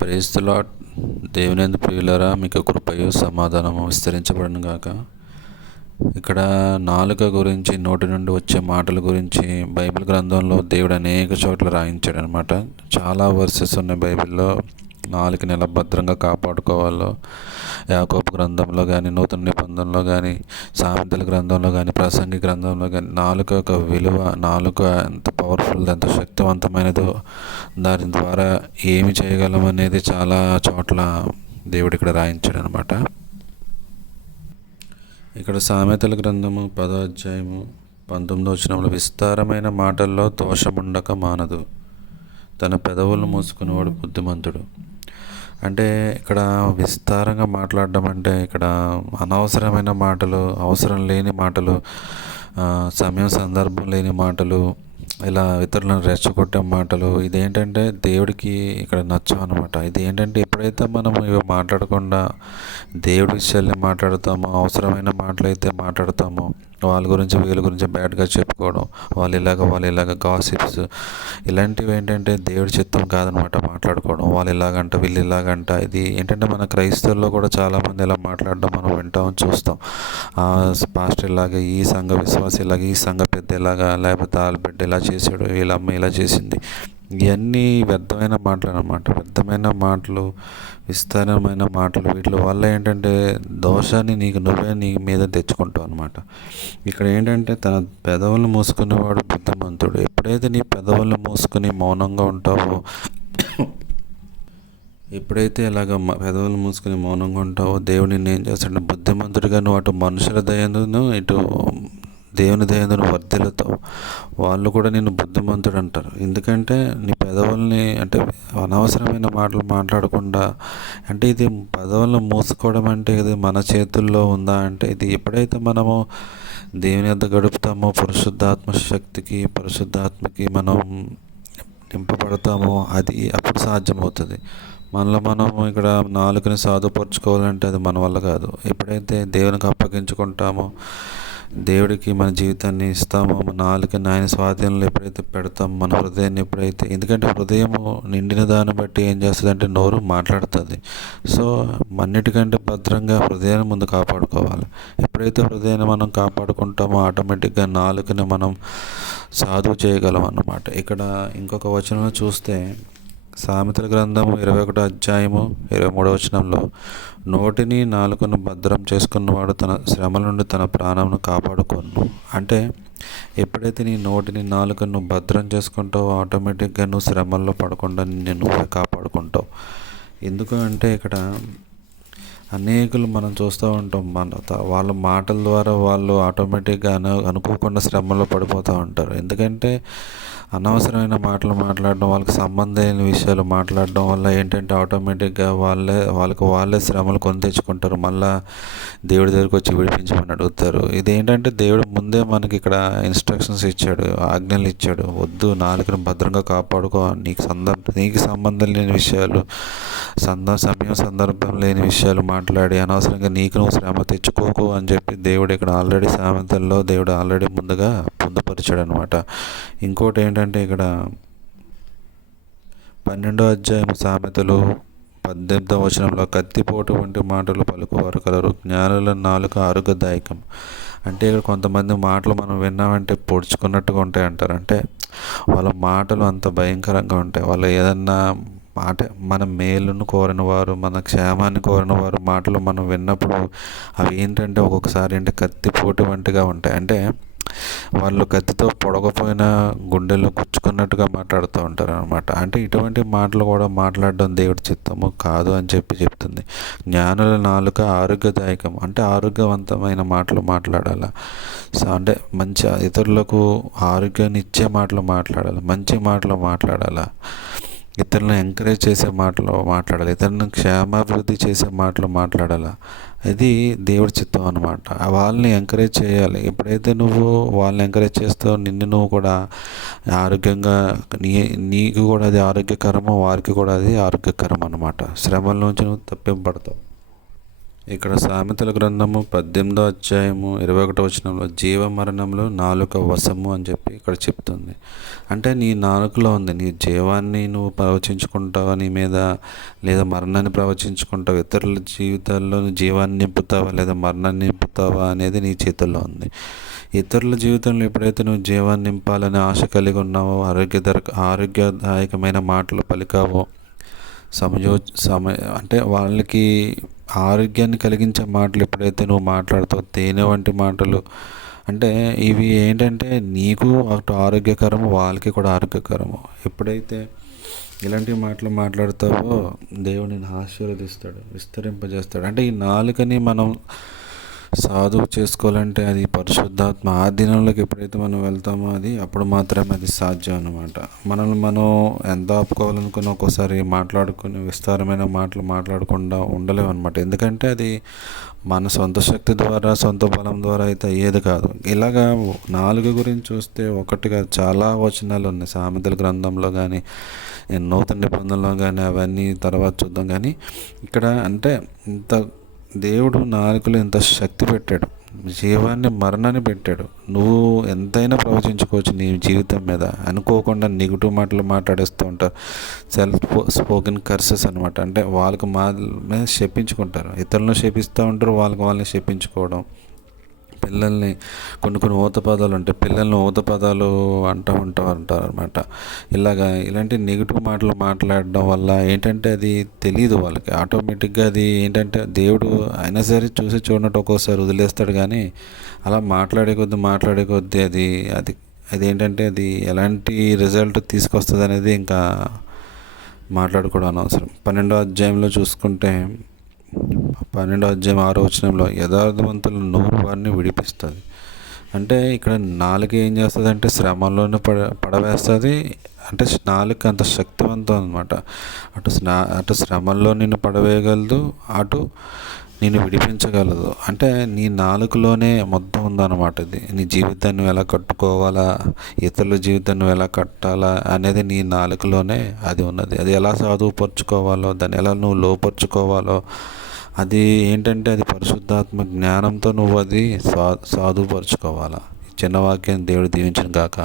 Praise the lord. దేవునియందు ప్రియులారా, మీకు కృపయు సమాధానము విస్తరించబడును గాక. ఇక్కడ నాలుక గురించి, నోటి నుండి వచ్చే మాటల గురించి బైబిల్ గ్రంథంలో దేవుడు అనేక చోట్ల రాయించాడు అనమాట. చాలా వర్సెస్ ఉన్నాయి బైబిల్లో. నాలుకని ఎలా భద్రంగా కాపాడుకోవాలో యాకోబు గ్రంథంలో కానీ, నూతన నిబంధనలో కానీ, సామెతల గ్రంథంలో కానీ, ప్రసంగి గ్రంథంలో కానీ నాలుక యొక్క విలువ, నాలుక ఎంత పవర్ఫుల్, ఎంత శక్తివంతమైనదో, దాని ద్వారా ఏమి చేయగలం అనేది చాలా చోట్ల దేవుడు ఇక్కడ రాయించాడు అనమాట. ఇక్కడ సామెతల గ్రంథము 10వ అధ్యాయము 19వ వచనంలో, విస్తారమైన మాటల్లో దోషముండక మానదు, తన పెదవులను మూసుకునేవాడు బుద్ధిమంతుడు. అంటే ఇక్కడ విస్తారంగా మాట్లాడడం అంటే ఇక్కడ అనవసరమైన మాటలు, అవసరం లేని మాటలు, సమయం సందర్భం లేని మాటలు, ఇలా ఇతరులను రెచ్చగొట్టే మాటలు, ఇదేంటంటే దేవుడికి ఇక్కడ నచ్చవు అనమాట. ఇది ఏంటంటే ఎప్పుడైతే మనం ఇవి మాట్లాడకుండా దేవుడి విషయాల్ని మాట్లాడతామో, అవసరమైన మాటలైతే మాట్లాడతామో, వాళ్ళ గురించి వీళ్ళ గురించి బ్యాడ్గా చెప్పుకోవడం, వాళ్ళు ఇలాగ గాసిప్స్, ఇలాంటివి ఏంటంటే దేవుడి చిత్తం కాదనమాట. మాట్లాడుకోవడం వాళ్ళు ఇలాగంట, వీళ్ళు ఇలాగంట, ఇది ఏంటంటే మన క్రైస్తవుల్లో కూడా చాలామంది ఇలా మాట్లాడడం మనం వింటాం, చూస్తాం. పాస్టర్ ఇలాగ, ఈ సంఘ విశ్వాసం ఇలాగ, ఈ సంఘ పెద్ద ఇలాగా, లేకపోతే వాళ్ళ బిడ్డ ఇలా చేశాడు, వీళ్ళ అమ్మ ఇలా చేసింది. ఇవన్నీ వ్యర్థమైన మాటలు అన్నమాట. వ్యర్థమైన మాటలు, విస్తారమైన మాటలు, వీటి వల్ల ఏంటంటే దోషాన్ని నువ్వే నీ మీద తెచ్చుకుంటావు అనమాట. ఇక్కడ ఏంటంటే తన పెదవులను మూసుకునేవాడు బుద్ధిమంతుడు. ఎప్పుడైతే నీ పెదవులను మూసుకుని మౌనంగా ఉంటావో, ఎప్పుడైతే ఇలాగ పెదవులు మూసుకుని మౌనంగా ఉంటావో, దేవుడు నిన్ను ఏం చేస్తాడు, బుద్ధిమంతుడిగా నువ్వు అటు మనుషుల దయందును, ఇటు దేవుని దయందును వర్ధిల్లుతావు. వాళ్ళు కూడా నిన్ను బుద్ధిమంతుడు అంటారు. ఎందుకంటే నీ పెదవుల్ని, అంటే అనవసరమైన మాటలు మాట్లాడకుండా, అంటే ఇది పెదవులను మూసుకోవడం అంటే ఇది మన చేతుల్లో ఉందా అంటే, ఇది ఎప్పుడైతే మనము దేవుని వద్ద గడుపుతామో, పరిశుద్ధాత్మకి మనం నింపబడతామో, అది అప్పుడు సాధ్యమవుతుంది. మనం ఇక్కడ నాలుకని సాధుపరుచుకోవాలంటే అది మన వల్ల కాదు. ఎప్పుడైతే దేవునికి అప్పగించుకుంటామో, దేవుడికి మన జీవితాన్ని ఇస్తామో, మన నాలుకని ఆయన స్వాధీనంలో ఎప్పుడైతే పెడతామో, మన హృదయాన్ని ఎప్పుడైతే, ఎందుకంటే హృదయము నిండిన దాన్ని బట్టి ఏం చేస్తుంది అంటే నోరు మాట్లాడుతుంది. సో అన్నిటికంటే భద్రంగా హృదయాన్ని ముందు కాపాడుకోవాలి. ఎప్పుడైతే హృదయాన్ని మనం కాపాడుకుంటామో, ఆటోమేటిక్గా నాలుకని మనం సాధువు చేయగలం అన్నమాట. ఇక్కడ ఇంకొక వచనంలో చూస్తే, సామెతల గ్రంథము 21వ అధ్యాయము 23వ వచనంలో, నోటిని నాలుకను భద్రం చేసుకున్నవాడు తన శ్రమల నుండి తన ప్రాణంను కాపాడుకోను. అంటే ఎప్పుడైతే నీ నోటిని నాలుకను భద్రం చేసుకుంటావో, ఆటోమేటిక్గా నువ్వు శ్రమల్లో పడకుండా నిన్ను నువ్వే కాపాడుకుంటావు. ఎందుకు అంటే ఇక్కడ అనేకులు మనం చూస్తూ ఉంటాం, వాళ్ళ మాటల ద్వారా వాళ్ళు ఆటోమేటిక్గా అనుకోకుండా శ్రమలో పడిపోతూ ఉంటారు. ఎందుకంటే అనవసరమైన మాటలు మాట్లాడడం, వాళ్ళకి సంబంధమైన విషయాలు మాట్లాడడం వల్ల ఏంటంటే ఆటోమేటిక్గా వాళ్ళే శ్రమలు కొని తెచ్చుకుంటారు. మళ్ళీ దేవుడి దగ్గరికి వచ్చి విడిపించమని అడుగుతారు. ఇదేంటంటే దేవుడు ముందే మనకి ఇక్కడ ఇన్స్ట్రక్షన్స్ ఇచ్చాడు, ఆజ్ఞలు ఇచ్చాడు. వద్దు, నాలుకను భద్రంగా కాపాడుకో, నీకు సంబంధం లేని విషయాలు, సమయం సందర్భం లేని విషయాలు మాట్లాడి అనవసరంగా నీకు నువ్వు శ్రమ తెచ్చుకోకు అని చెప్పి దేవుడు ఇక్కడ ఆల్రెడీ సామెతల్లో దేవుడు ఆల్రెడీ ముందుగా పొందుపరిచాడు అనమాట. ఇంకోటి ఏంటంటే ఇక్కడ 12వ అధ్యాయం సామెతలు 18వ వచనంలో, కత్తిపోటు వంటి మాటలు పలుకువారు కలరు, జ్ఞానుల నాలుక ఆరోగ్యదాయకం. అంటే ఇక్కడ కొంతమంది మాటలు మనం విన్నామంటే పొడుచుకున్నట్టుగా ఉంటాయి అంటారు. అంటే వాళ్ళ మాటలు అంత భయంకరంగా ఉంటాయి. వాళ్ళు ఏదన్నా మాట, మన మేలును కోరిన వారు, మన క్షేమాన్ని కోరిన వారు మాటలు మనం విన్నప్పుడు అవి ఏంటంటే ఒక్కొక్కసారి అంటే కత్తిపోటు వంటిగా ఉంటాయి. అంటే వాళ్ళు కత్తితో పొడగపోయిన గుండెల్లో గుచ్చుకున్నట్టుగా మాట్లాడుతూ ఉంటారు అనమాట. అంటే ఇటువంటి మాటలు కూడా మాట్లాడడం దేవుడి చిత్తము కాదు అని చెప్తుంది. జ్ఞానుల నాలుక ఆరోగ్యదాయకం, అంటే ఆరోగ్యవంతమైన మాటలు మాట్లాడాలి. అంటే మంచి ఇతరులకు ఆరోగ్యాన్ని ఇచ్చే మాటలు మాట్లాడాలి, మంచి మాటలు మాట్లాడాలి, ఇతరులను ఎంకరేజ్ చేసే మాటలు మాట్లాడాలి, ఇతరులను క్షేమాభివృద్ధి చేసే మాటలు మాట్లాడాలి. ఇది దేవుడి చిత్తం అనమాట. వాళ్ళని ఎంకరేజ్ చేయాలి. ఎప్పుడైతే నువ్వు వాళ్ళని ఎంకరేజ్ చేస్తావో, నిన్ను నువ్వు కూడా ఆరోగ్యంగా, నీకు కూడా అది ఆరోగ్యకరమో, వారికి కూడా అది ఆరోగ్యకరం అనమాట. శ్రమల నుంచి నువ్వు తప్పింపబడతావు. ఇక్కడ సామెతల గ్రంథము 18వ అధ్యాయము 21వ వచనంలో జీవ మరణంలో నాలుక వశము అని చెప్పి ఇక్కడ చెప్తుంది. అంటే నీ నాలుకలో ఉంది. నీ జీవాన్ని నువ్వు ప్రవచించుకుంటావా నీ మీద, లేదా మరణాన్ని ప్రవచించుకుంటావా? ఇతరుల జీవితాల్లో నువ్వు జీవాన్ని నింపుతావా లేదా మరణాన్ని నింపుతావా అనేది నీ చేతుల్లో ఉంది. ఇతరుల జీవితంలో ఎప్పుడైతే నువ్వు జీవాన్ని నింపాలని ఆశ కలిగి ఉన్నావో, ఆరోగ్యదాయకమైన మాటలు పలికావో, అంటే వాళ్ళకి ఆరోగ్యాన్ని కలిగించే మాటలు ఎప్పుడైతే నువ్వు మాట్లాడుతావు, తేనె వంటి మాటలు, అంటే ఇవి ఏంటంటే నీకు అటు ఆరోగ్యకరము, వాళ్ళకి కూడా ఆరోగ్యకరము. ఎప్పుడైతే ఇలాంటి మాటలు మాట్లాడతావో దేవుడు నిన్ను ఆశీర్వదిస్తాడు, విస్తరింపజేస్తాడు. అంటే ఈ నాలుకని మనం సాధువు చేసుకోవాలంటే అది పరిశుద్ధాత్మ ఆధీనంలోకి ఎప్పుడైతే మనం వెళ్తామో అప్పుడు మాత్రమే అది సాధ్యం అన్నమాట. మనల్ని మనం ఎంత ఆపుకోవాలనుకుని ఒక్కోసారి మాట్లాడుకుని విస్తారమైన మాటలు మాట్లాడకుండా ఉండలేము అనమాట. ఎందుకంటే అది మన సొంత శక్తి ద్వారా, సొంత బలం ద్వారా అయితే అయ్యేది కాదు. ఇలాగా నాలుగు గురించి చూస్తే ఒకటిగా చాలా వచనాలు ఉన్నాయి సామెతల గ్రంథంలో కానీ, నూతన నిబంధనలో కానీ, అవన్నీ తర్వాత చూద్దాం. కానీ ఇక్కడ అంటే ఇంత దేవుడు నాలుకలో ఎంత శక్తి పెట్టాడు, జీవాన్ని మరణాన్ని పెట్టాడు. నువ్వు ఎంతైనా ప్రవచించుకోవచ్చు నీ జీవితం మీద. అనుకోకుండా నెగిటివ్ మాటలు మాట్లాడేస్తూ ఉంటారు, స్పోకెన్ కర్సెస్ అనమాట. అంటే వాళ్ళకి మీద శపించుకుంటారు, ఇతరులను శపిస్తూ ఉంటారు, వాళ్ళని శపించుకోవడం. పిల్లల్ని కొన్ని ఊత పదాలు ఉంటాయి, పిల్లల్ని ఊత పదాలు అంటారు అనమాట. ఇలాంటి నెగిటివ్ మాటలు మాట్లాడడం వల్ల ఏంటంటే అది తెలియదు వాళ్ళకి. ఆటోమేటిక్గా అది ఏంటంటే దేవుడు అయినా సరే చూసి చూడనట్టు ఒక్కోసారి వదిలేస్తాడు. కానీ అలా మాట్లాడే కొద్దీ అది ఏంటంటే అది ఎలాంటి రిజల్ట్ తీసుకొస్తుంది అనేది ఇంకా మాట్లాడుకోవడం అనవసరం. 12వ అధ్యాయంలో చూసుకుంటే 12వ అధ్యాయం 6వ వచనంలో యథార్థవంతుల నోరు వారిని విడిపిస్తుంది. అంటే ఇక్కడ నాలుక ఏం చేస్తుంది అంటే శ్రమంలోనే పడవేస్తుంది. అంటే నాలుక అంత శక్తివంతం అనమాట. అటు శ్రమంలో నిన్ను పడవేయగలదు, అటు నేను విడిపించగలదు. అంటే నీ నాలుకలోనే మొత్తం ఉందన్నమాట. ఇది నీ జీవితాన్ని ఎలా కట్టుకోవాలా, ఇతరుల జీవితాన్ని ఎలా కట్టాలా అనేది నీ నాలుకలోనే అది ఉన్నది. అది ఎలా సాధువుపరుచుకోవాలో, దాన్ని ఎలా నువ్వు లోపరుచుకోవాలో, అది ఏంటంటే అది పరిశుద్ధాత్మ జ్ఞానంతో నువ్వు అది సాధువుపరుచుకోవాలా. చిన్న వాక్యాన్ని దేవుడు దీవించును గాక.